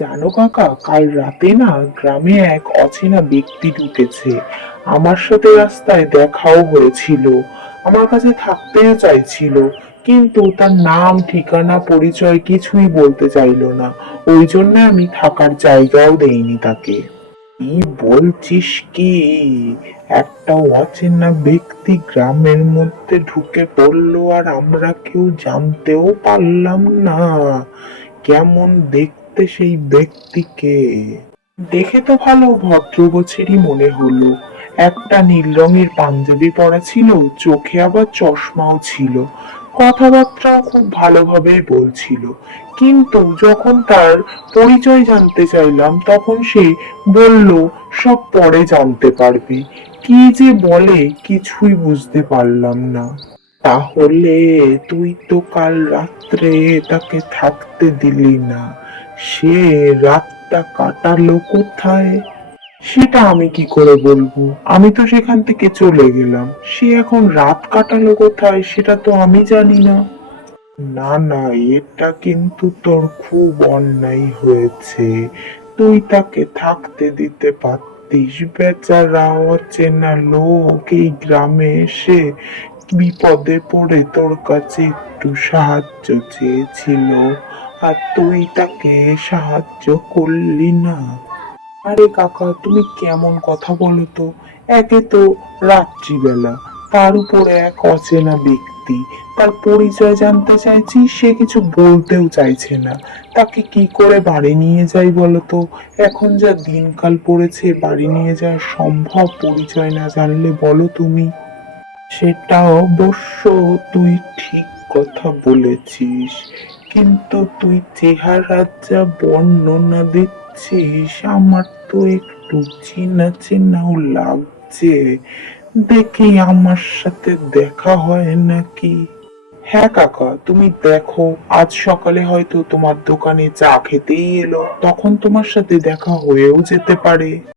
জানো কাকা, কাল রাতে না গ্রামে এক অচেনা ব্যক্তি ঢুকেছে। আমার সাথে রাস্তায় দেখাও হয়েছিল, আমার কাছে থাকতেও চাইছিল, কিন্তু তার নাম ঠিকানা পরিচয় কিছুই বলতে চাইলো না। ওই জন্য আমি থাকার জায়গাও দেইনি তাকে। কি বলছিস কি? একটা অচেনা ব্যক্তি গ্রামের মধ্যে ঢুকে পড়লো আর আমরা কেউ জানতেও পারলাম না? কেমন দেখতে সেই ব্যক্তিকে? দেখে তো ভালো ভদ্রগোছেরই মনে হলো। একটা নীল রঙের পাঞ্জাবি পরা ছিল, চোখে আবার চশমাও ছিল, কথাবার্তাও খুব ভালোভাবেই বলছিল। কিন্তু যখন তার পরিচয় জানতে চাইলাম তখন সে বলল সব পরে জানতে পারবে। কি যে বলে কিছুই বুঝতে পারলাম না। তাহলে তুই তো কাল রাত্রে তাকে থাকতে দিলি না, সে রাতটা কাটালো কোথায়? সেটা আমি কি করে বলবো? আমি তো সেখান থেকে চলে গেলাম, সে এখন রাত কাটালো কোথায় সেটা তো আমি জানি না। না না, এটা কিন্তু তোর খুব অন্যায় হয়েছে। তুই তাকে থাকতে দিতে পারতিস। বেচারা অচেনা লোক এই গ্রামে এসে বিপদে পড়ে তোর কাছে একটু সাহায্য চেয়েছিল, আর তুই তাকে সাহায্য করলি না। আরে কাকা, তুমি কেমন কথা বলো তো? একে তো রাত্রিবেলা, তার উপরে এক অচেনা ব্যক্তি, তার পরিচয় জানতে চাইছি, সে কিছু বলতেও চাইছে না। তাকে কি করে বাড়ি নিয়ে যাই বলো তো? এখন যা দিনকাল পড়েছে, বাড়ি নিয়ে যাওয়া সম্ভব পরিচয় না জানলে? বলো তুমি। সেটা অবশ্য তুই ঠিক কথা বলেছিস, কিন্তু তুই চেহারার যা বর্ণনা দিচ্ছিস আমার তো একটু চেনা চেনাও লাগছে। দেখি আমার সাথে দেখা হয় নাকি। হ্যাঁ কাকা, তুমি দেখো, আজ সকালে হয়তো তোমার দোকানে চা খেতেই এলো, তখন তোমার সাথে দেখা হয়েও যেতে পারে।